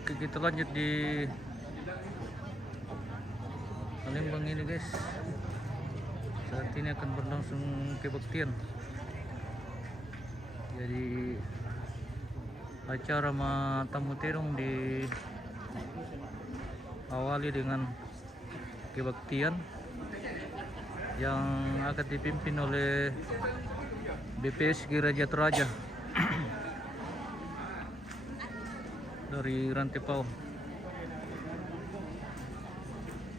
Oke, kita lanjut di Palembang ini guys. Saat ini akan berlangsung kebaktian. Jadi acara tamu terong di awali dengan kebaktian yang akan dipimpin oleh BPSG Raja Toraja dari Rantepao,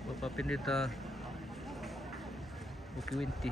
Bapak Pendeta Bukiwinti.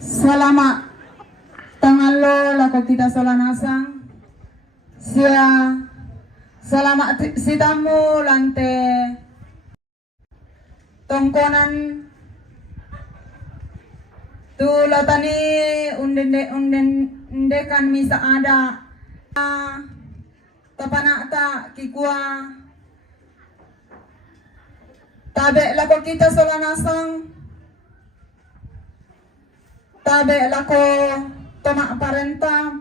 Selamat tangalo lako kita solanasang sia selamat si tamu lante tongkonan tu latani undendekan misa ada tapanata kikua tabe lako kita solanasang tabe lako tomak parenta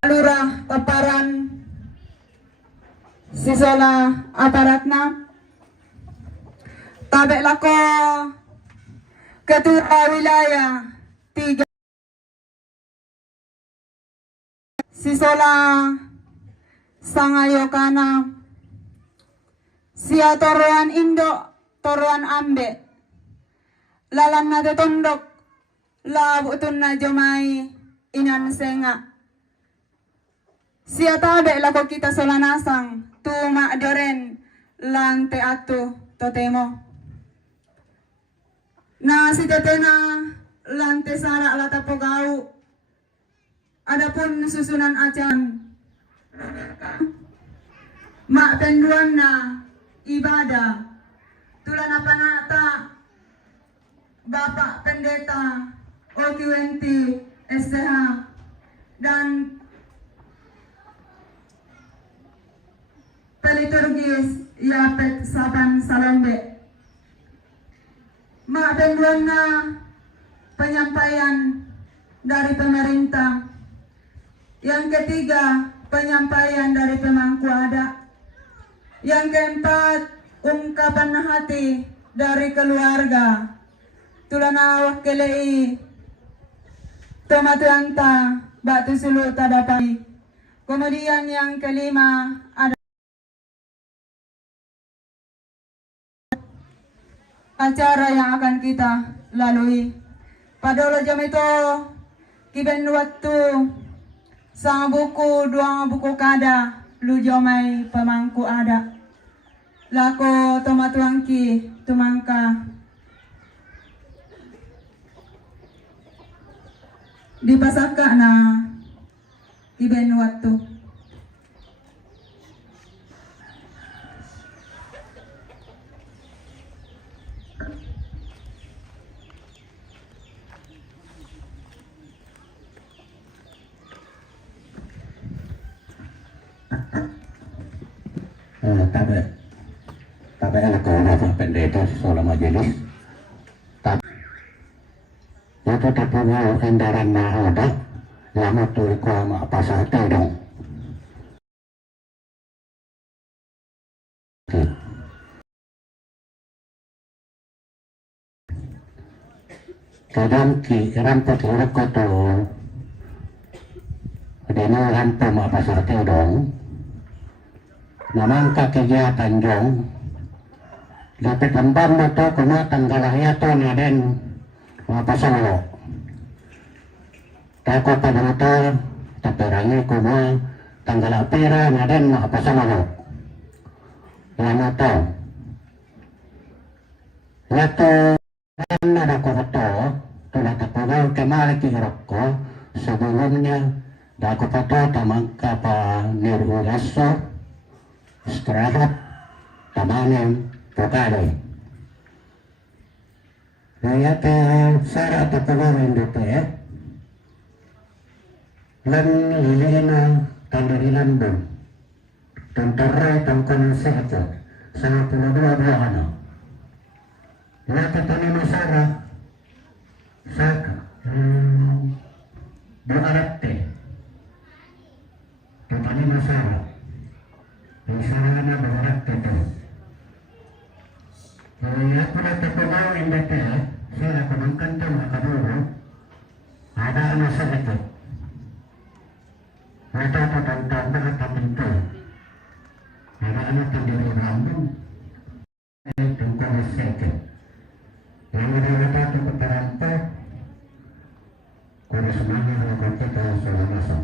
alura taparan sisola aparatna tabe lako ketua wilayah 3 sisola sangayokana sia toruan indo toruan ambe lalan na tondok labutun na jomay inan senga siya tabe lako kita solanasang tuma doren lang teatu totemo na si tetena lang tesara alata pogau adapun susunan acan mak penduan na ibadah tulan apa nata Bapak Pendeta Bukiwinti STH dan Peliturgis Yapet Saban Salambe. Mak penduana penyampaian dari pemerintah. Yang ketiga, penyampaian dari pemangku adat. Yang keempat, ungkapan hati dari keluarga. Tulana wakilai tomatuanta batu sulu tadapai. Kemudian yang kelima ada acara yang akan kita lalui. Pada jam itu kiben waktu sang buku dua buku kada lu jomai pemangku ada. Lako tomatuangki tumangka dipasaka na iben waktu tabe ala ko Bapak Pendeta sola majelis Yata tapunga kendaraan na ada lama tuli ko ma pasate dong kadang ki rampot lorok ko to dino rampo ma pasate dong namang kegiatan dong dapat lembar mo to kuma tanggalahya to na den pasalo tako padangata taperangi kuma tanggal pera na den pasalo Yamato. Yato nada koto telah terpegang kemari kiroko sebelumnya daku pato tamang kapa niru raso istirahat tamanem pokare. Saya ke sara terpegang indope lan lilina tandari lambung tantarai tangkan sehat sama pulau dua buahana. Lata tanima sara saka doarate tanima sara isarana doarate to ya pula terpegau indate saya penangkan tu makaduro ada anak sakit mata tentang bahasa pintu ada anak terdiri rambut tentang sakit yang ada di putaran per kurang semuanya kalau kita sudah masuk.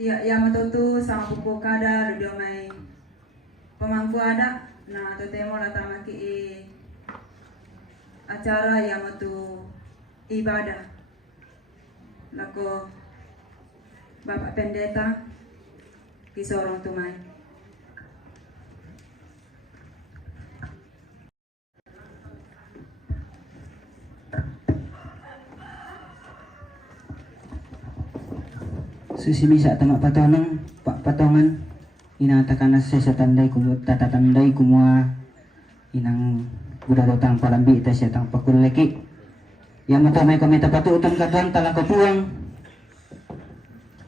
Ya, Yamato tu sama pupu kada radio mai pemangku ada na totemo latamaki acara Yamato ibadah lako Bapak Pendeta Kisorong Tumai. Susimisa tamak patonang pak patongan inatakan na sa tandai kumu tatatandai kumua inang budak tang palambi ita siya tang pakulaki yang matamay kami tapatu utang katuan talang kapuang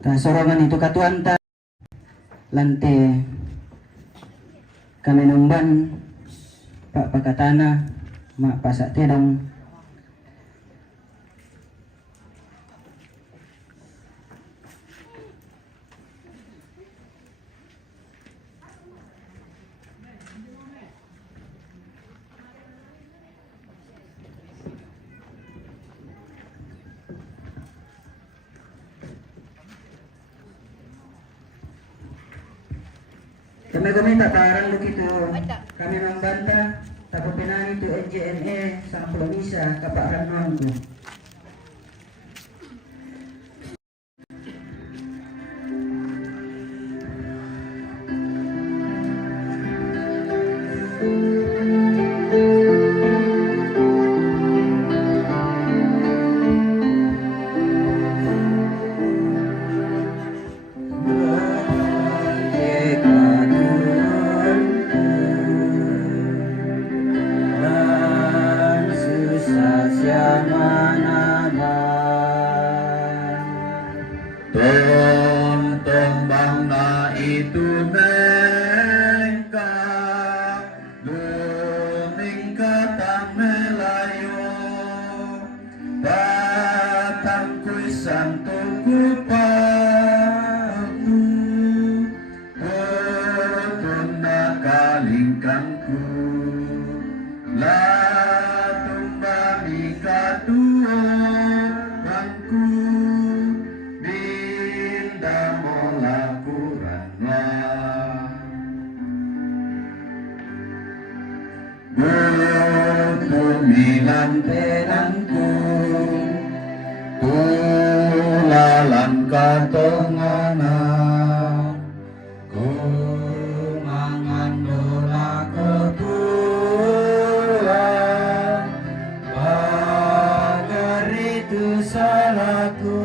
ta sorongan itu katuan ta lante kami numban pak pakatana mak pasak tedang kami tataran begitu kami membantah tapi pinang itu NJNE sang Pulamisa kapakan nongku Milantenangku tulalan katongana kumangan dola kotula pagar itu salahku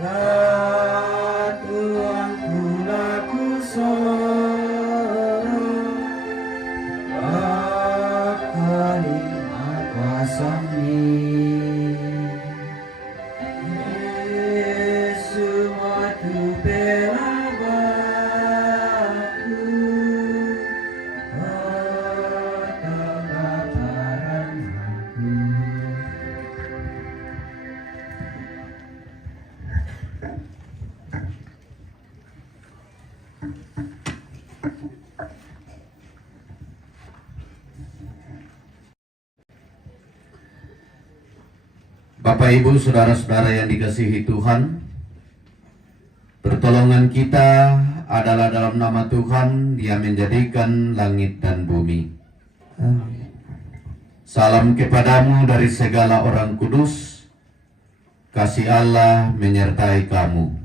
katuang kulaku soro Sami Yesu matu belabaku kata baparan aku. Bapak Ibu saudara-saudara yang dikasihi Tuhan, pertolongan kita adalah dalam nama Tuhan yang menjadikan langit dan bumi. Salam kepadamu dari segala orang kudus, kasih Allah menyertai kamu.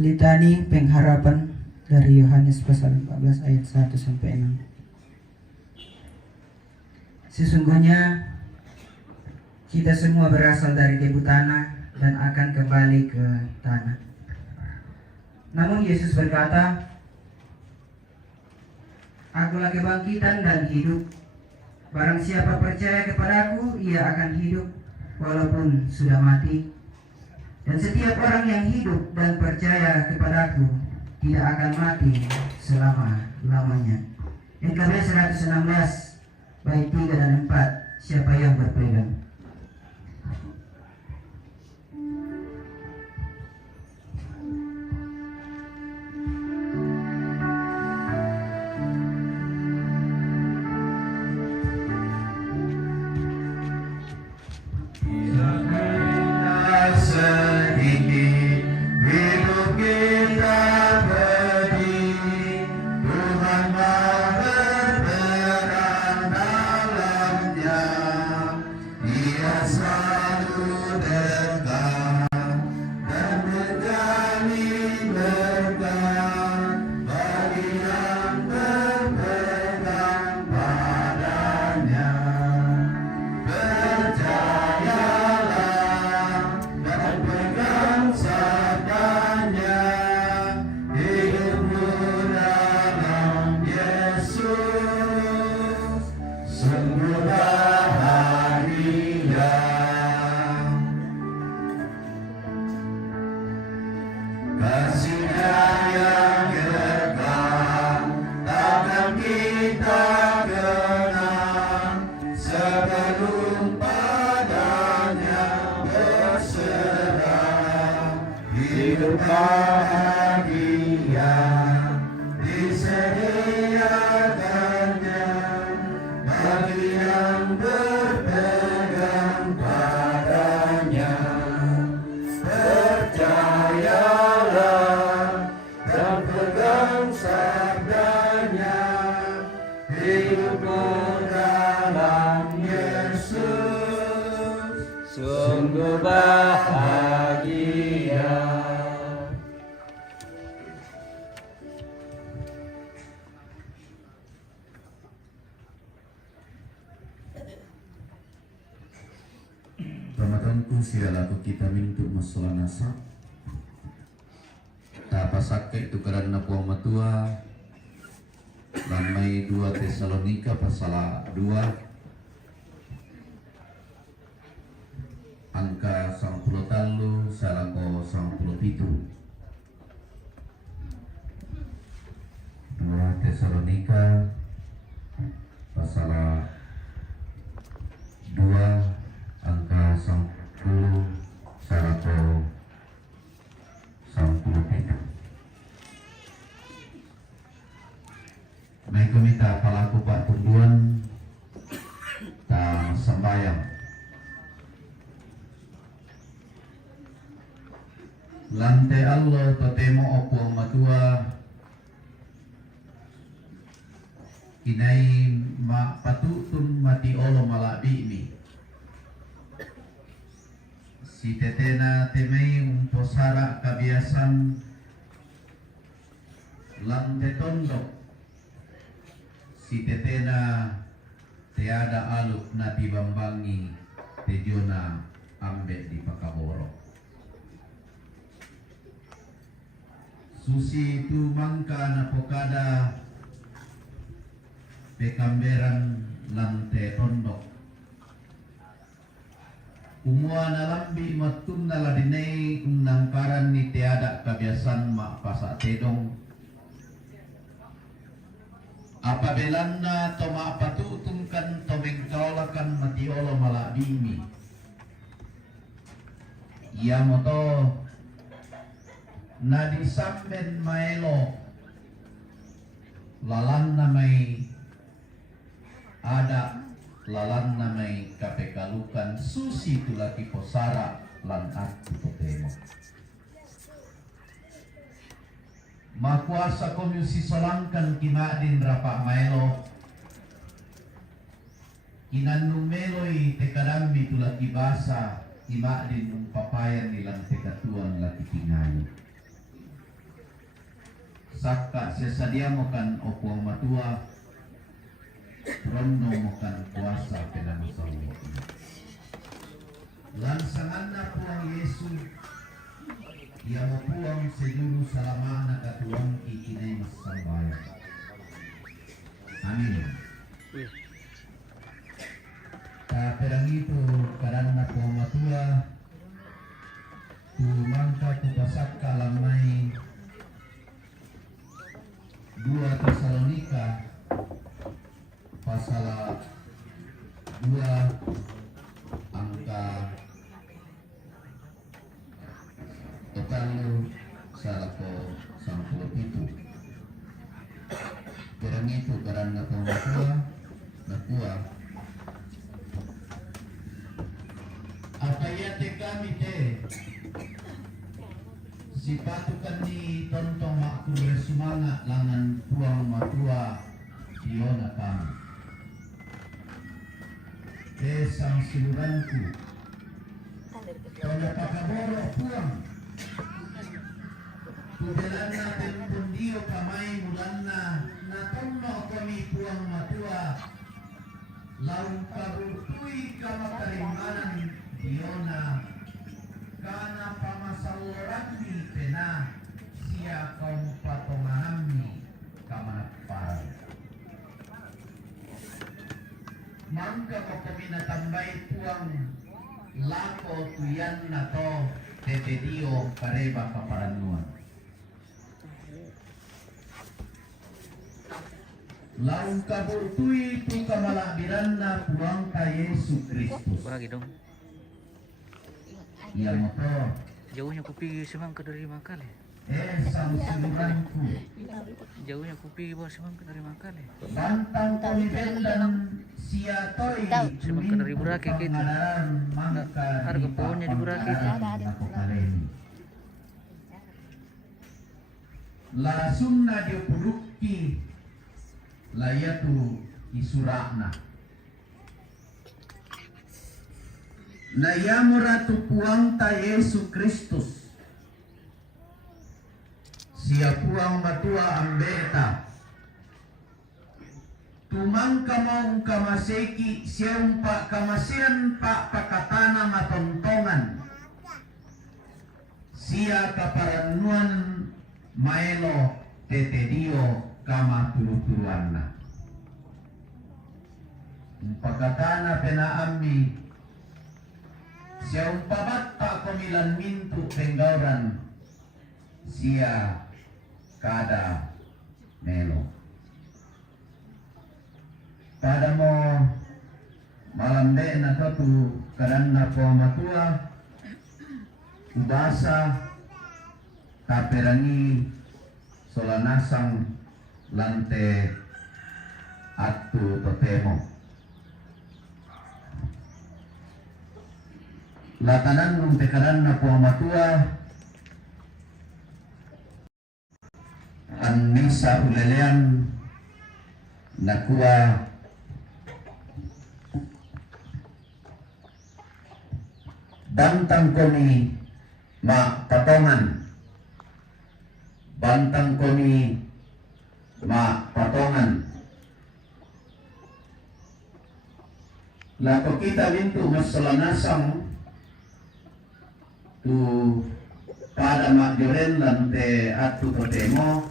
Litani pengharapan dari Yohanes pasal 14 ayat 1 sampai 6. Sesungguhnya kita semua berasal dari debu tanah dan akan kembali ke tanah. Namun Yesus berkata, Akulah kebangkitan dan hidup. Barang siapa percaya kepadaku, ia akan hidup walaupun sudah mati. Dan setiap orang yang hidup dan percaya kepadaku tidak akan mati selama-lamanya. NKB 116 bait 3 dan 4. Siapa yang berpegang? Ramadanku sialaku kita mintu masalah nasa tapa sakit itu karena puang matua Lamai 2 Tesalonika pasal 2 angka 90 talu salako 97. 2 Tesalonika pasal 2 angka 10 salako 97. May kumita palaku pak tunduan ta sembayang lantai Allah totemo opuang matua inai ma patutun mati olo malabi ini si tetena temei umposara kabiasan lantai tondok si tetena tiada aluk na tibambangi tejona ambek di Pakaboro. Susi itu mangka na pokada pekamberan lante tondok. Umua na lambi matun na ladinei unangkaran ni tiada kabiasan mak pasak tedong. Apabila toma patutungkan tomengkaulakan matiolo malabimi Ia moto na disamben maelo lalan namai ada lalan namai kapekalukan susi tulaki posara lan aku totemo. Makuasa komisi solangkan kimadin rapa maelo kinanu meloi tekadambi tulaki basa kimadin papayan nilang tekatuan laki tingayo. Saka sesadia mokan opo matua rondo mokan kuasa penamasawo. Lansanganna puang Yesus ia mo puang sedulu salama na katuang ikinay masambayan. Amin. Perang itu karena puang matua tumangka tupasak kalamay 2 Tesalonika pasal 2 angka 30 salako 37. Perang itu karena pematua nakua apa ya te kami te sipatukan ni tontong makku semangat langan puang matua siona kami sang siluranku tola pakaboro puang tudelana tempun dio kamay mulanna natonno kami puang matua laung kaburtui kamakarimanan diona kana pamasalorami pena siya kaum patonganami kamanakpar. Mangka ko kami natambay puang lako tuyan na to tetedio kareba kaparanuan. Laung kaburtui tu kamalabiran na puang ka Yesus Kristus. Lagi dong. Ia motor Jauhnya kupi semangka dari Makale. sang siluranku Jauhnya kupi bawa semangka dari Makale. bantang kalibendan siatoi Semangka dari Burake gitu. Harga pohonnya di Burake itu. Lasunna dia puluki layatu isurakna na yamuratu puang ta Yesus Kristus sia puang matua ambeta tumang kamong kamaseki siyang pa kamasian pa pakatana matontongan sia kaparanuan maelo tetedio kama turu-turuanna pakatana penaami siya umpabatta komilan mintu penggauran siya kada melo pada mo malamde na to tu karanna po matua ubasa kaperangi solanasang lante atu totemo latanan nung tekaran na po matua ang misa ulelean nakuha bantang ko ni mapatongan bantang ko ni mapatongan lato kita bintu masalanasang tu pada makjoren lante atu totemo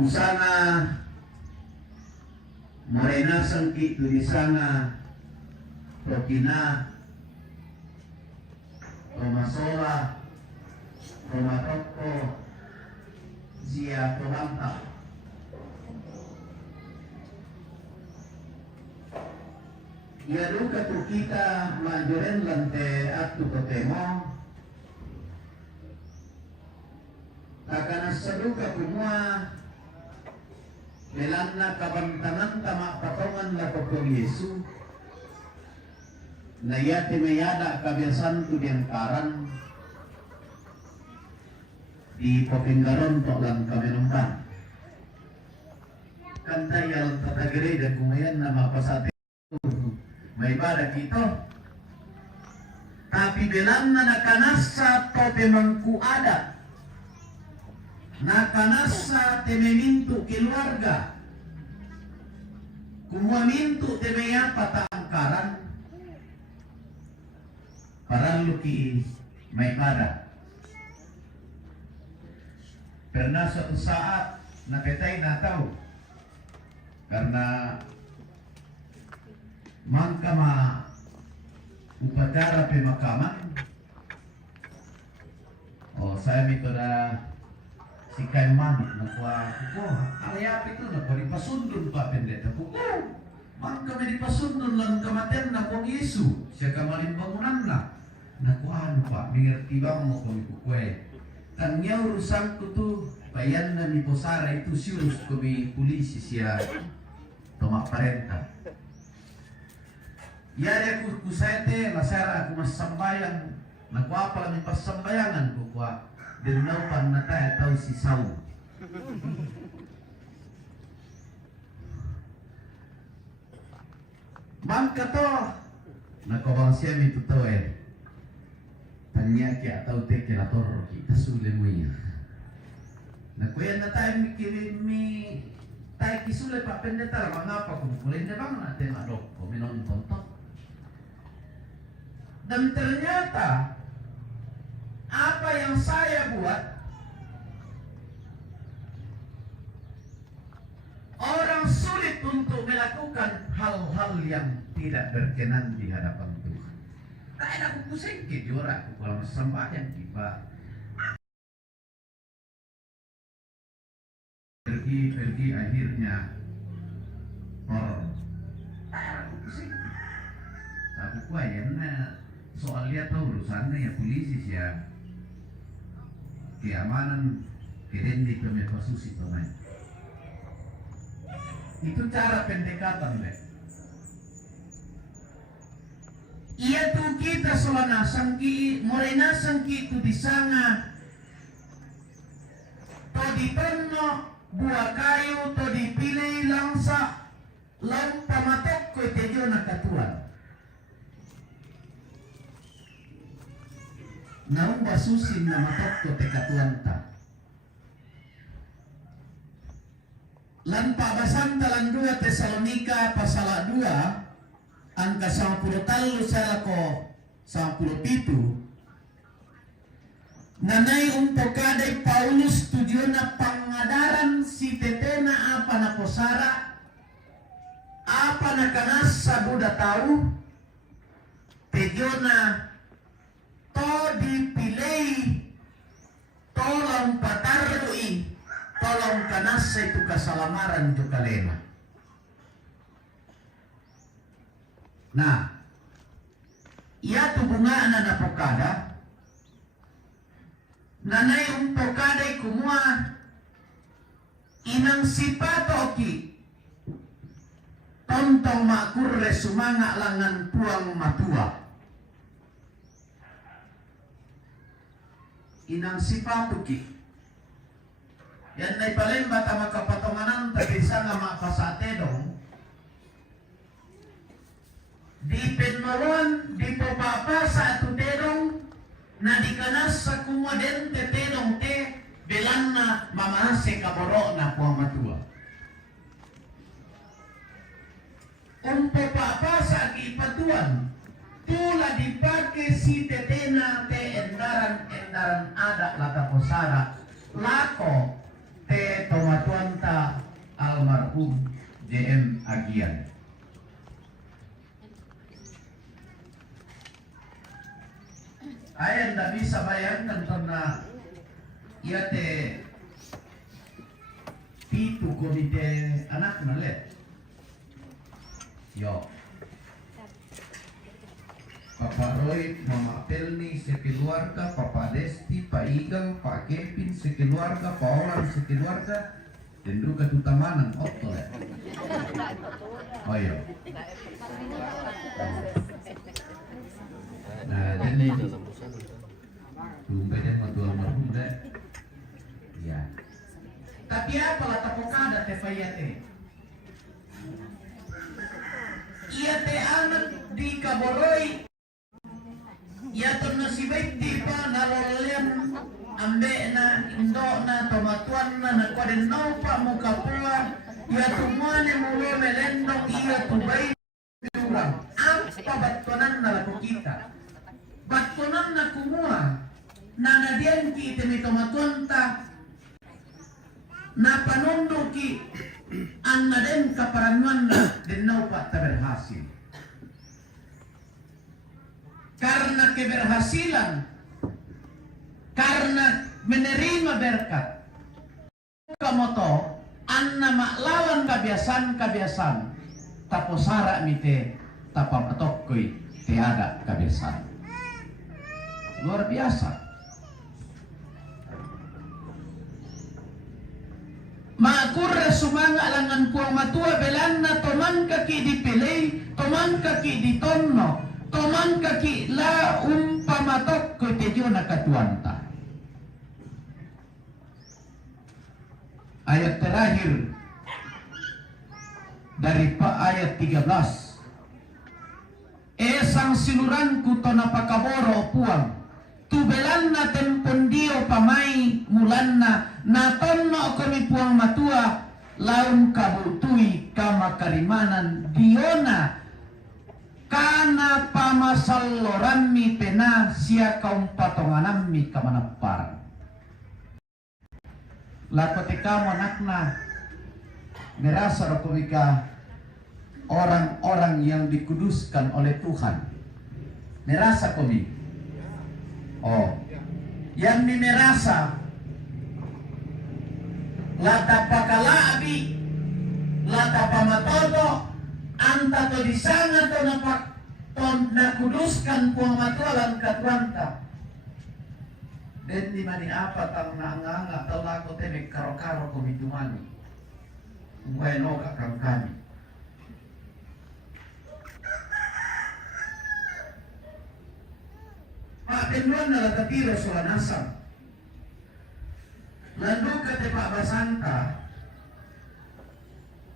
usana morena sangki tu di sana prokina romasola romatoko zia polanta Ya duka tu kita majoren lante atu totemo takana saduka kumua melanna kabantangan tama patongan la pokong Yesu na yate mayada kabiasan tu diangkaran di popinggaron to lang kami numpan kanta yang tatagere dan kumayan na mapasate may ibadah kita tapi belang na nakanasa to pemangku ada nakanasa tememintu keluarga kumua mintu temeya patangkaran para luki may ibadah. Pernah suatu saat napetay na tahu karena mangkama upacara pemakaman. Oh, saya mito na si Kaiman nakuha ko. Alayap itu nakuha dipasundun pa pendeta ko. Mangkama dipasundun lang kamaten na kong Yesu. Siya kamalin bangunan na. Nakuha ano pa, mengerti bang mo kung ikukwe. Kanya urusan ko to, bayan na ni Posara itu siurus kami polisi siya tomak parenta. Yari aku kusete lasara aku mas sambayang nakuha pa kami pas sambayangan ko kuha dinaw pan natay tau si Saul. Bangka to nakawang siya mi tutoy. Tanya ki atau te kelator kita sulit muya. Nakuya na tayo mi tayo kisule pa pendeta mangapa kung kulay na bang natin madok o minonton to. Dan ternyata apa yang saya buat orang sulit untuk melakukan hal-hal yang tidak berkenan di hadapan Tuhan. Kaya aku pusing ke diora aku kalau sembahyang tiba pergi akhirnya orang aku pusing. Aku kuayana soal dia tahu urusannya ya polisi ya keamanan kedendi pemepasusi teman. Itu cara pendekatan deh. Ia tuh kita solana sangki morena sangki itu di sana to dipenno buah kayu to dipilih langsa lang pamatok ko itejo na katuan. Naung basusin na matok ko te katuan ta. Lan pabasan talan 2 Tesalonika pasal 2 angka 93 salako 97 nanay kadai Paulus tujuan na pangadaran si tetena apa na posara apa na kanas sa Buddha tahu tujuan na to dipilih tolong patarui tolong kanas sa itu kasalamaran itu kalema. Nah, ia tu bunga na napokada nanay pokaday kumua inang sipato ki tontong makurre sumanga langan puang matua inang sipato ki yan na ipalimba ta makapatonganan tabi sa nga makasate dong di penmoluan di popapa sa atu tedong na dikanas sa kumaden te tedong te belan na mamahase kaboro na puang matua popapa sa ipatuan tula dipake si tetena te endaran ada lata posara lako te tomatuanta almarhum JM Agian. Ayah tidak bisa bayangkan karena ia te pitu komite anak nalet. Yo, Papa Roy, Mama Pelni sekeluarga, Papa Desti, Pak Igang, Pak Kevin sekeluarga, Pak Orang sekeluarga, dan juga tutamanan Otto ya. Oh iya. Nah, jadi tumben yang matua marhum deh. Ya. Tapi apalah tapokada te fayate. Ia te anak di Kaboroi. Ia tu nasibay di pa nalolian ambe na indo na tomatuan na kuaden no pa muka pula. Ia tu mane mulo melendong ia tu bayi kurang. Apa batuanan na laku kita? Batuanan na kumua. Na nadian ki itemi tomatuan ta. Na panondo ki ang naden kaparanuan na dinaw pa ta berhasil. Karena keberhasilan, karena menerima berkat, kamu to, anna maklawan kebiasaan-kebiasaan, taposara mite, tapapatokoi, tiada kebiasaan. Luar biasa. Makurra sumanga langan kuang matua belanna toman kaki dipilih, toman kaki ditonno, toman kaki la umpamatok ko tejo nakatuanta. Ayat terakhir dari ayat 13. Esang siluranku to napakaboro puang. Tubelanna tempondio pamai mulanna natonno kami puang matua laun kabutui kama karimanan diona kana pamasallorammi pena sia kaum patonganammi kamanapar. La ketika anakna merasa rokomika orang-orang yang dikuduskan oleh Tuhan. Merasa komi. Oh, yang merasa lata pakalabi, lata pamatoto, anta to disanga to napak ton nakuduskan puang matualan katuanta. Dan di mani apa tang nanganga tau lako teme karo-karo komitumani. Umay no kakang kami. Penuan na latatiro sulanasam. Lalu kate Pak Basanta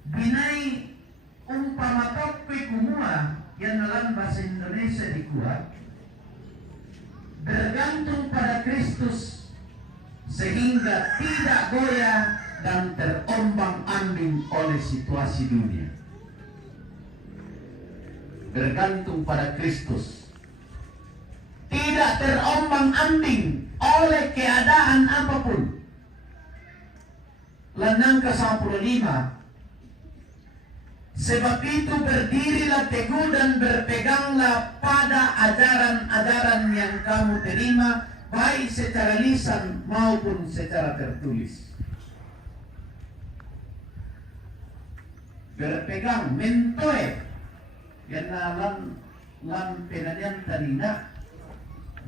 binay umpamatok kumua yang dalam bahasa Indonesia dikuat bergantung pada Kristus sehingga tidak goyah dan terombang-ambing oleh situasi dunia. Bergantung pada Kristus, tidak terombang-ambing oleh keadaan apapun. Lanang ke-15. Sebab itu berdirilah teguh dan berpeganglah pada ajaran-ajaran yang kamu terima, baik secara lisan maupun secara tertulis. Berpegang, mentoe, yang lan penadian tanina,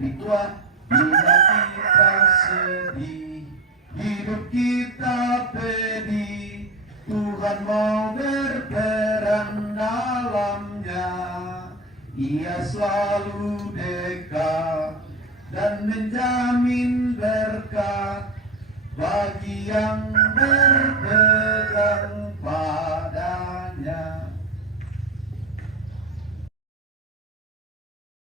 ditua, bila kita sedih, hidup kita pedih, Tuhan mau berperan dalamnya. Ia selalu dekat dan menjamin berkat bagi yang